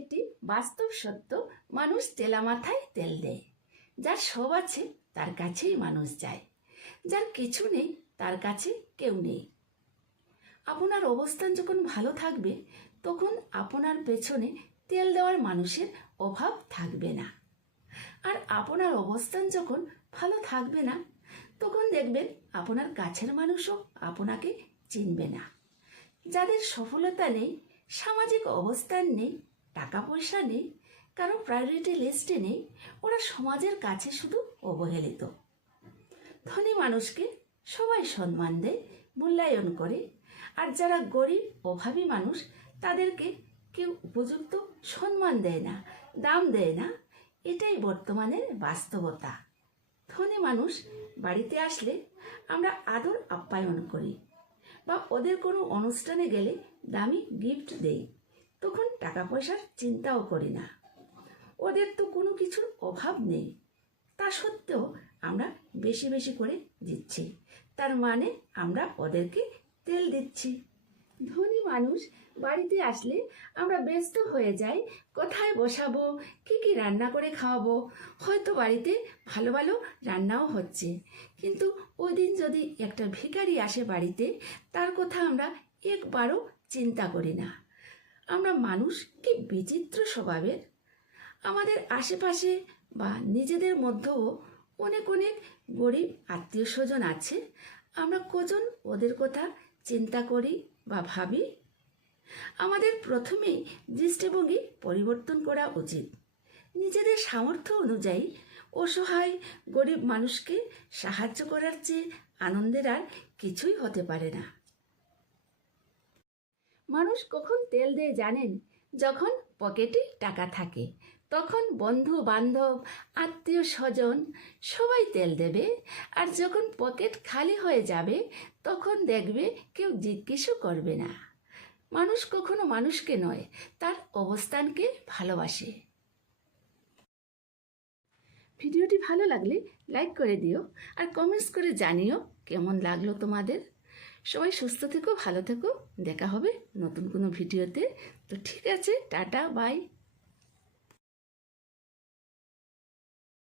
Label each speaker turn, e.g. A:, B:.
A: একটি বাস্তব সত্য মানুষ তেলা মাথায় তেল দেয়। যার সব আছে, তার কাছেই মানুষ যায়। যার কিছু নেই, তার কাছে কেউ নেই। আপনার অবস্থান যখন ভালো থাকবে, তখন আপনার পেছনে তেল দেওয়ার মানুষের অভাব থাকবে না। আর আপনার অবস্থান যখন ভালো থাকবে না, তখন দেখবেন আপনার কাছের মানুষও আপনাকে চিনবে না। যাদের সফলতা নেই, সামাজিক অবস্থান নেই টাকা পয়সা নেই, কারও প্রায়োরিটি লিস্টে নেই, ওরা সমাজের কাছে শুধু অবহেলিত। ধনী মানুষকে সবাই সম্মান দেয়, মূল্যায়ন করে, আর যারা গরিব, অভাবী মানুষ, তাদেরকে কেউ উপযুক্ত সম্মান দেয় না, দাম দেয় না, এটাই বর্তমানের বাস্তবতা। ধনী মানুষ বাড়িতে আসলে আমরা আদর আপ্যায়ন করি, বা ওদের কোনো অনুষ্ঠানে গেলে দামি গিফট তখন টাকা পয়সার চিন্তাও করি না। ওদের তো কোনো কিছুর অভাব নেই। তা সত্ত্বেও আমরা বেশি বেশি করে দিচ্ছি। তার মানে আমরা ওদেরকে তেল দিচ্ছি। ধনী মানুষ বাড়িতে আসলে আমরা ব্যস্ত হয়ে যাই, কোথায় বসাবো, কি কি রান্না করে খাওয়াবো, হয়তো বাড়িতে ভালো ভালো রান্নাও হচ্ছে। কিন্তু ওই দিন যদি একটা ভিখারি আসে বাড়িতে, তার কথা আমরা একবারও চিন্তা করি না। আমরা মানুষ কি বিচিত্র স্বভাবের? আমাদের আশেপাশে বা নিজেদের মধ্যেও অনেক অনেক গরিব আত্মীয় স্বজন আছে। আমরা কজন ওদের কথা চিন্তা করি বা ভাবি? আমাদের প্রথমেই দৃষ্টিভঙ্গি পরিবর্তন করা উচিত। নিজেদের সামর্থ্য অনুযায়ী অসহায় গরিব মানুষকে সাহায্য করার চেয়ে আনন্দের আর কিছুই হতে পারে না। মানুষ কখন তেল দেয় জানেন? যখন পকেটে টাকা থাকে। তখন বন্ধু বান্ধব আত্মীয় স্বজন সবাই তেল দেবে আর যখন পকেট খালি হয়ে যাবে, তখন দেখবে কেউ জিজ্ঞেসও করবে না। মানুষ কখনো মানুষকে নয়, তার অবস্থানকে ভালোবাসে। ভিডিওটি ভালো লাগলে লাইক করে দিও আর কমেন্টস করে জানিও কেমন লাগল তোমাদের। সবাই সুস্থ থেকো, ভালো থেকো। দেখা হবে নতুন কোনো ভিডিওতে। তো ঠিক আছে, টাটা, বাই।